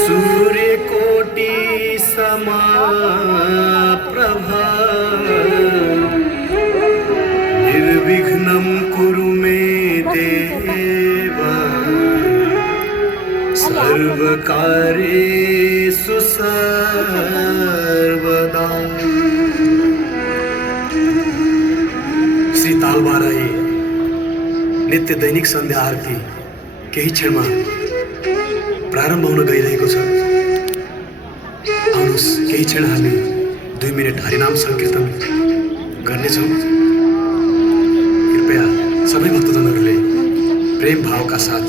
सूर्यकोटि समाप्रभा निर्विघ्नं कुरु मे देव सर्वकार्येषु सर्वदा। श्री तालबाराई नित्य दैनिक सन्ध्या आरती केही क्षणमा प्रारम्भ हुन गइरहेको छ। आउनुहोस् केही क्षण हामी 2 मिनेट हरिनाम संकीर्तन गर्नेछौँ। कृपया सबै भक्तजनहरूले प्रेम भावका साथ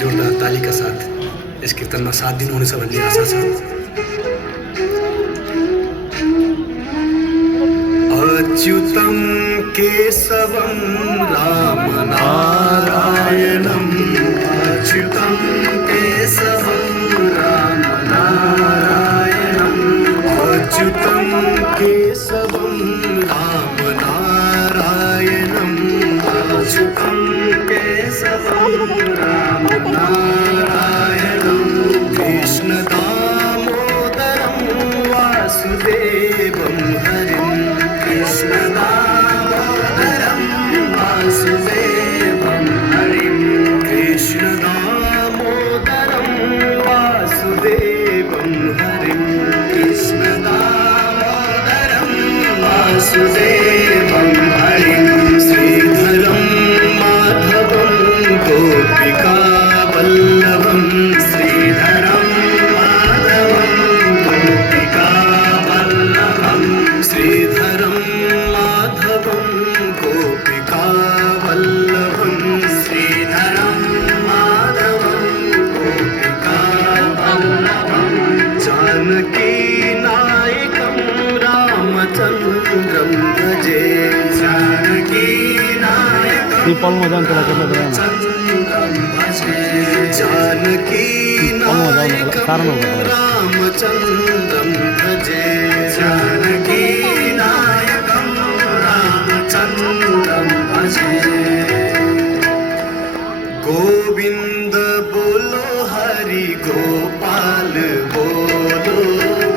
जोरदार तालीका साथ यस कीर्तनमा साथ दिनुहुनेछ भन्ने आशा छ। अच्युतं केशवं रामनारायणम् अच्युतं केशवं रामनारायणम् अच्युतं केशवं रामनारायणम् अच्युतं केशवं रामनारायणम् कृष्णदामोदरं वासुदेवं हरिं कृष्णदामोदरं वासुदेवं हरिं कृष्णदामोदरं वासुदेवं हरिं कृष्णदामोदरं वासुदेवं हरिं श्रीधरं माधवं गोपिका वल्लभं श्रीधरं माधवं गोपिका वल्लभं श्रीधरं माधवं गोपिका वल्लभं श्रीधरं माधवं गोपिका वल्लभं जानकी नायकं रामचन्द्रं भजे जानकी नायकं रामचन्द्रं भजे जानकी नायकं रामचन्द्रं भजे जानकी नायकं रामचन्द्रं भजे। गोविंद बोलो हरि गोपाल बोलो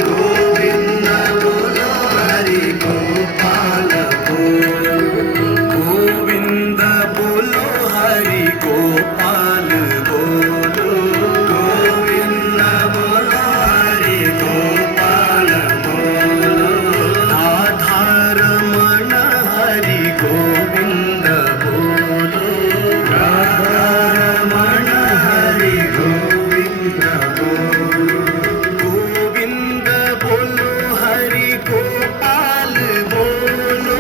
गोविंद बोलो हरि गोपाल बोलो गोविंद बोलो हरि गोपाल बोलो गोविंद बोलो हरि गोपाल बोलो राधा रमण हरि गोविंद बोलो राधा रमण हरि गोविंद बोलो गोविंद बोलो हरि गोपाल बोलो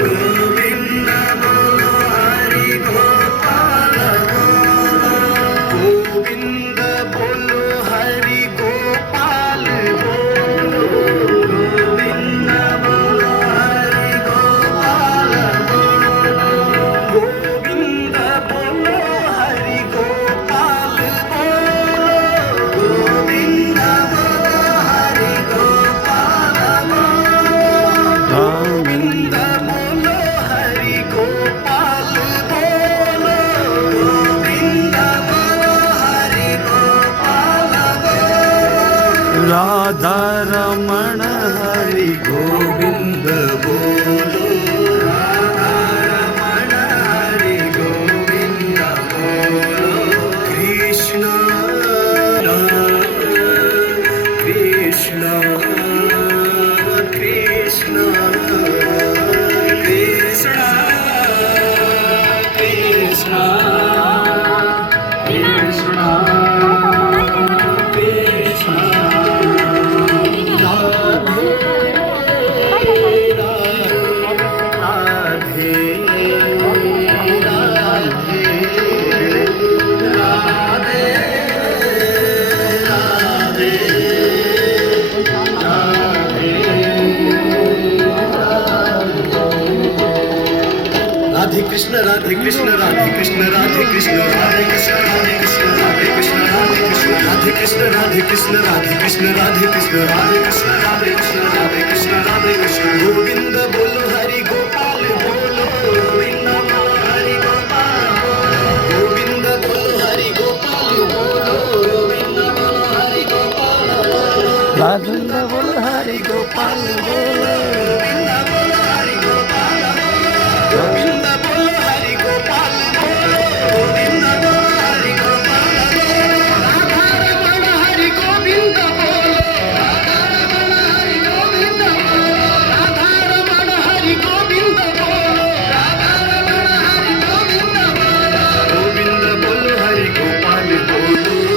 गोविंद बोलो हरि गोपाल बोलो गोविंद बोलो हरि गोपाल बोलो गोविंद बोलो हरि गोपाल बोलो गोविंद बोलो हरि गोपाल बोलो गोविंद बोलो हरि गोपाल बोलो गोविंद बोलो हरि गोपाल बोलो गोविंद बोलो हरि गोपाल बोलो राधा रमण हरि गोविंद बोलो राधा रमण हरि गोविंद बोलो कृष्ण कृष्ण कृष्ण कृष्ण कृष्ण कृष्ण कृष्ण राधे राधे राधे राधे राधे कृष्ण राधे कृष्ण राधे कृष्ण राधे कृष्ण राधे कृष्ण राधे कृष्ण राधे कृष्ण राधे कृष्ण राधे कृष्ण राधे कृष्ण राधे कृष्ण राधे कृष्ण राधे कृष्ण राधे कृष्ण राधे कृष्ण राधे कृष्ण गोविंद बोलो हरि गोपाल बोलो गोविंद बोलो हरि गोपाल बोलो गोविंद बोलो हरि गोपाल गोविंद बोल हरि गोपाल बोल गोविंद बोल हरि गोपाल बोल गोविंद बोल हरि गोपाल राधा रमण हरि गोविंद बोल राधा रमण हरि गोविंद बोल राधा रमण हरि गोविंद बोल राधा रमण हरि गोविंद बोल गोविंद बोल हरि गोपाल बोल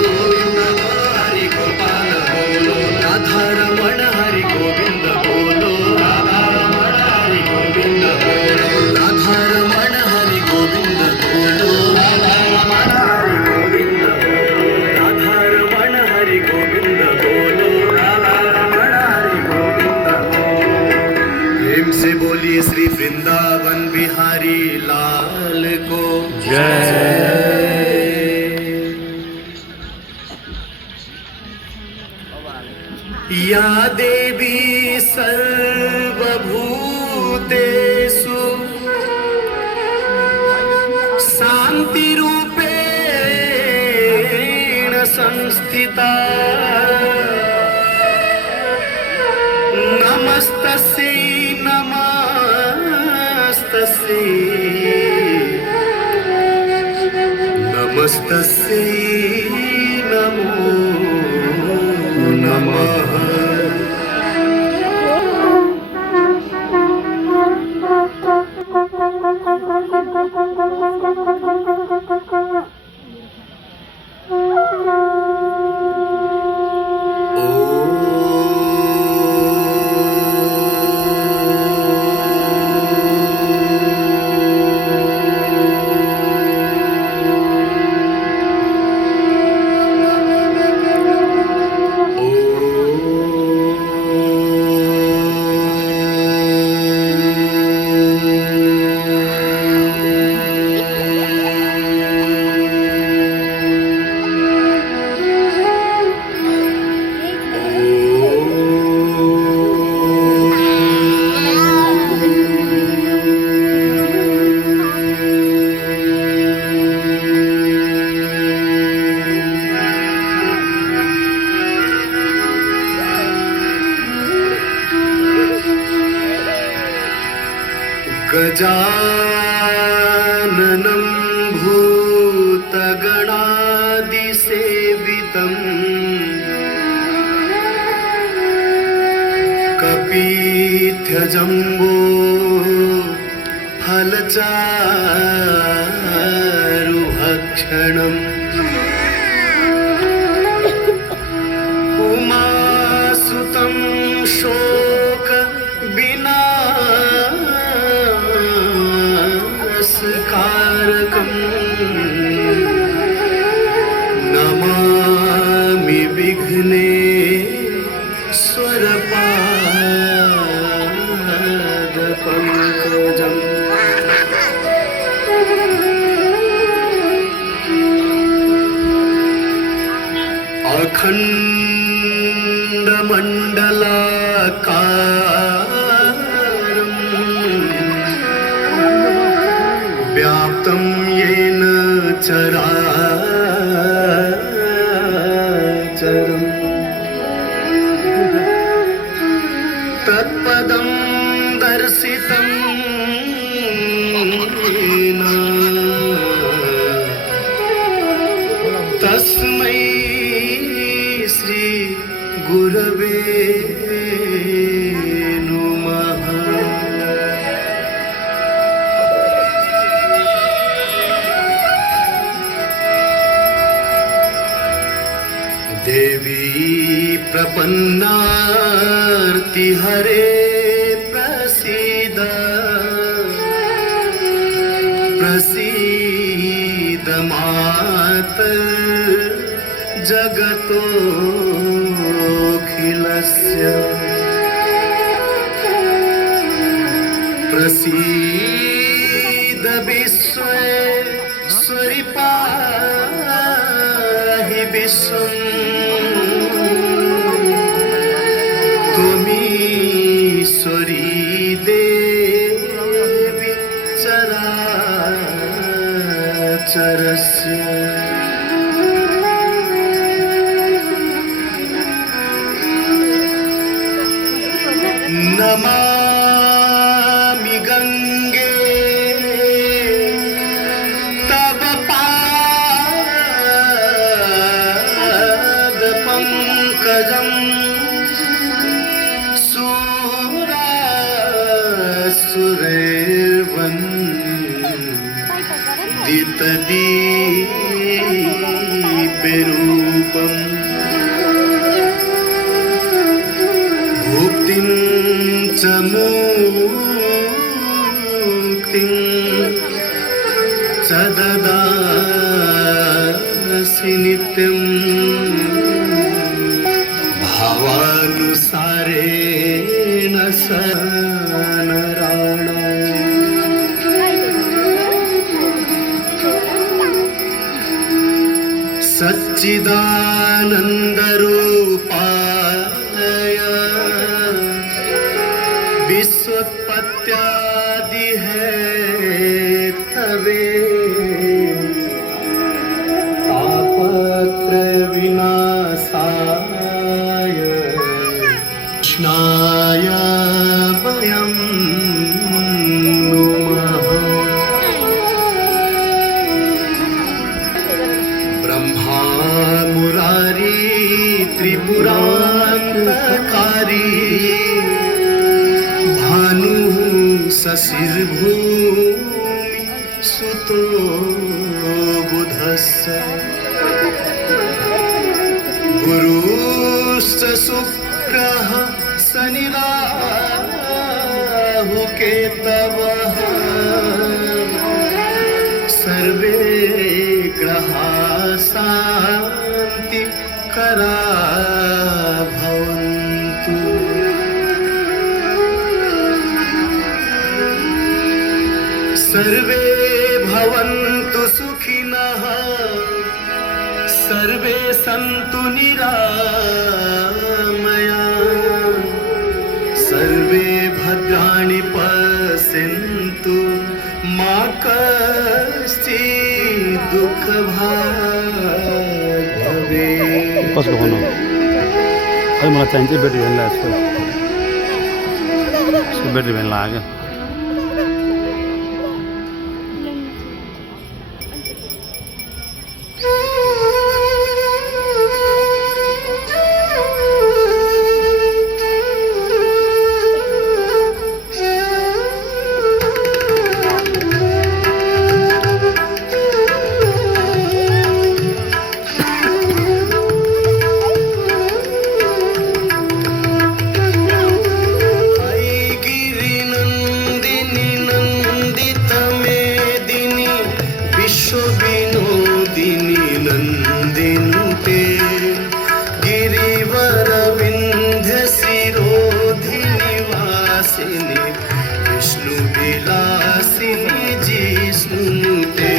गोविंद बोल हरि गोपाल बोल राधा रमण हरि गोविंद बोल राधा रमण हरि गोविंद बोल राधा रमण हरि गोविंद बोलो राधा रमण हरि गोविंद बोलो राधा रमण हरि गोविंद बोलो राधा रमण हरि गोविंद बोलो प्रेम से बोलिए श्री वृंदावन बिहारी लाल को जय। या देवी सर्वभूतेषु शान्तिरूपेण संस्थिता नमस्तस्यै नमस्तस्यै नमस्तस्यै नमो नमः। गजाननं भूतगणादिसेवितं कपीत्यजम्बो फलचारुभक्षणम् उमासुतं शोक कारकम् नमामि विघ्ने स्वरपादपङ्कजम्। अखण्डमण्डलाकारम् व्याप्तं येन चराचरम् तत्पदं दर्शितं येन तस्मै श्री गुरवे नमः। देवी प्रपन्नार्तिहरे प्रसीद प्रसीद मातर् जगतोऽखिलस्य प्रसीद विश्वेश्वरि पाहि विश्वम् त्वमीश्वरी देवी चराचरस्य। रूपम् भुक्तिं च मुक्तिं च ददासि नित्यम् भावानुसारेण सनराणाम् सच्चिदानन्दरूपाय विश्वोत्पत्त्यादिहेतवे तापत्रयविनाशाय कृष्णाय वयं नुमः। ब्रह्मा मुरारी त्रिपुरान्तकारी भानुः शशिर्भूमि सुतो बुधस्य गुरुश्च शुक्रः शनिराहुकेतवः सर्वे ग्रहाः शान्तिकरा भवन्तु। सर्वे भवन्तु सुखिनः सर्वे सन्तु निरामयाः सर्वे भद्राणि पश्यन्तु मा कश्चित् दुःखभाग् भवेत्। कसको भन्नु खै मलाई चाहिन्छ ब्याट्री भ्यान लाग्छ ब्याट्री भ्यान लाग्यो विश्वविनोदिनी नन्दिनुते गिरिवरविन्ध्यशिरोधिनि वासिनि विष्णुविलासिनि जिष्णुते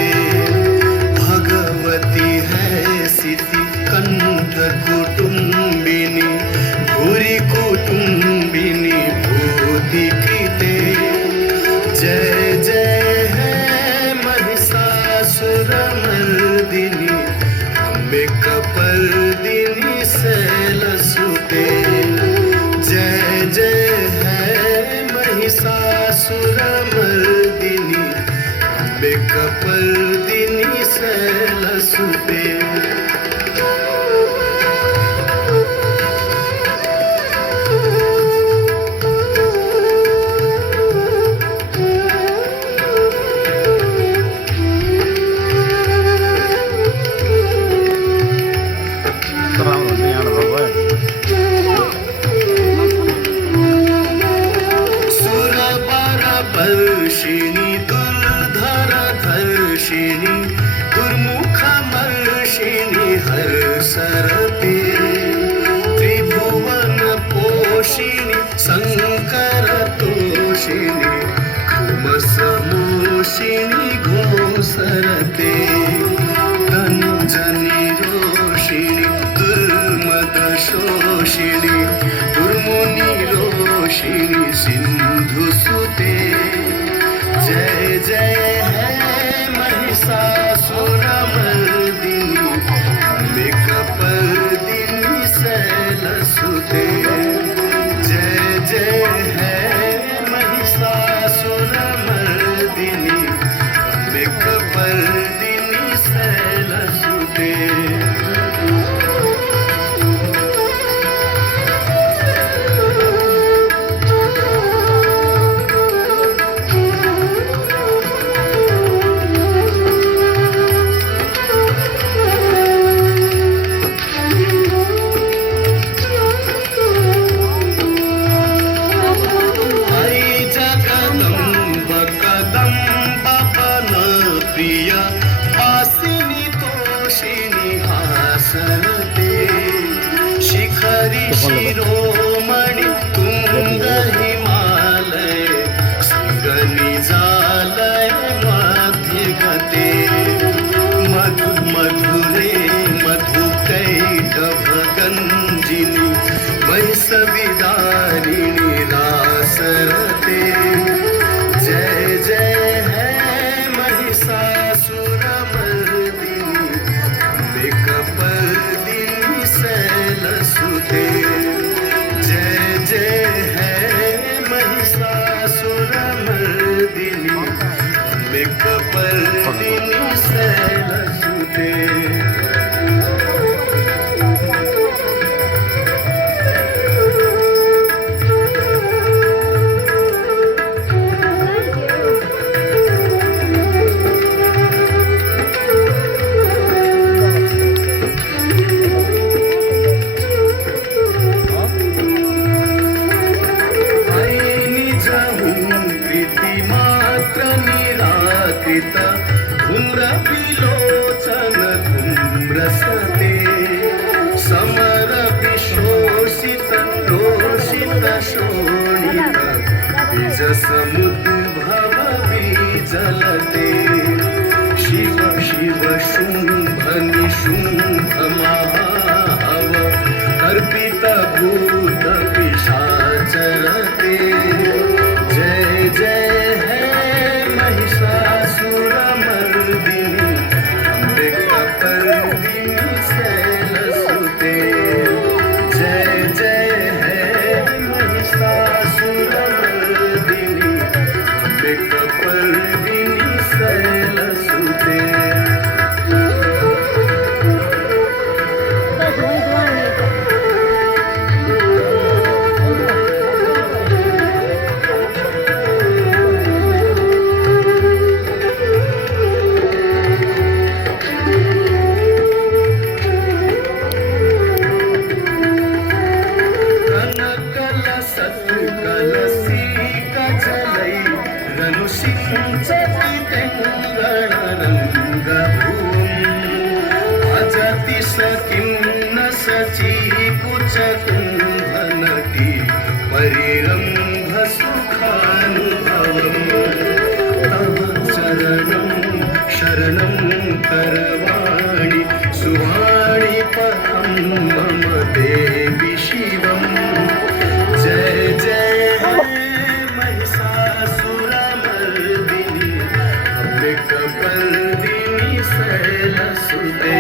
भगवती है सिद्धि कंठ कुटुम्बिनी भूरि कुटुम्बिनी भूतिकृते जय जय सुरमर्दिनी अम्बिकापर्दिनी शैलसुते जय जय है महिषासुरमर्दिनी अम्बिकापर्दिनी शैलसुते। सुरपरवर्षिणि दुर्धरधर्षिणि दुर्मुखमर्षिणि हर्षरते त्रिभुवनपोषिणि शङ्करतोषिणि घुमसमोषिणि घोषरते तञ्जनि रोषिणि दुर्मदशोषिणि दुर्मुनिरोषिणि सिन्धुसुते जय जय है महिषासुरमर्दिनी अम्बिकापर्दिनी शैलसुते जय जय है महिषासुरमर्दिनी अम्बिकापर्दिनी शैलसुते। सरते शिखरी शिरोमणी तुंग हिमालय सिंगनी जालय मध्य गते मधु मधुरे मधु कैटभ गंजिनी महिषविदारिणी रासरते जय जय है महिषासुरमर्दिनी अम्बिकापर्दिनी शैलसुते जय जय है महिषासुरमर्दिनी अम्बिकापर्दिनी शैलसुते धूम्रविलोचन धूम्रसते समरविशोषित रोषित शोणित बीजसमुद्भव बीजलते शिव शिव शुंभ निशुंभ महाहव कल्पित भूत पिशाचरते जय जय है महिषासुरमर्दिनी अम्बिकापर्दिनी शैलसुते जय जय है महिषासुरमर्दिनी अम्बिकापर्दिनी शैलसुते परिरम्भ सुखानुभवम् तव चरणं शरणं करवाणि सुवाणि पथं मम देवि शिवम् जय जय महिषासुरमर्दिनी अम्बिकापर्दिनी शैलसुते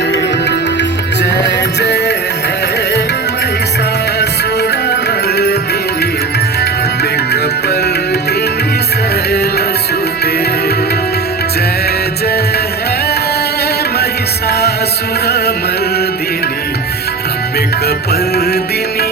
जय जय अम्बिकापर्दिनी शैलसुते जय जय है महिषासुरमर्दिनी अम्बिकापर्दिनी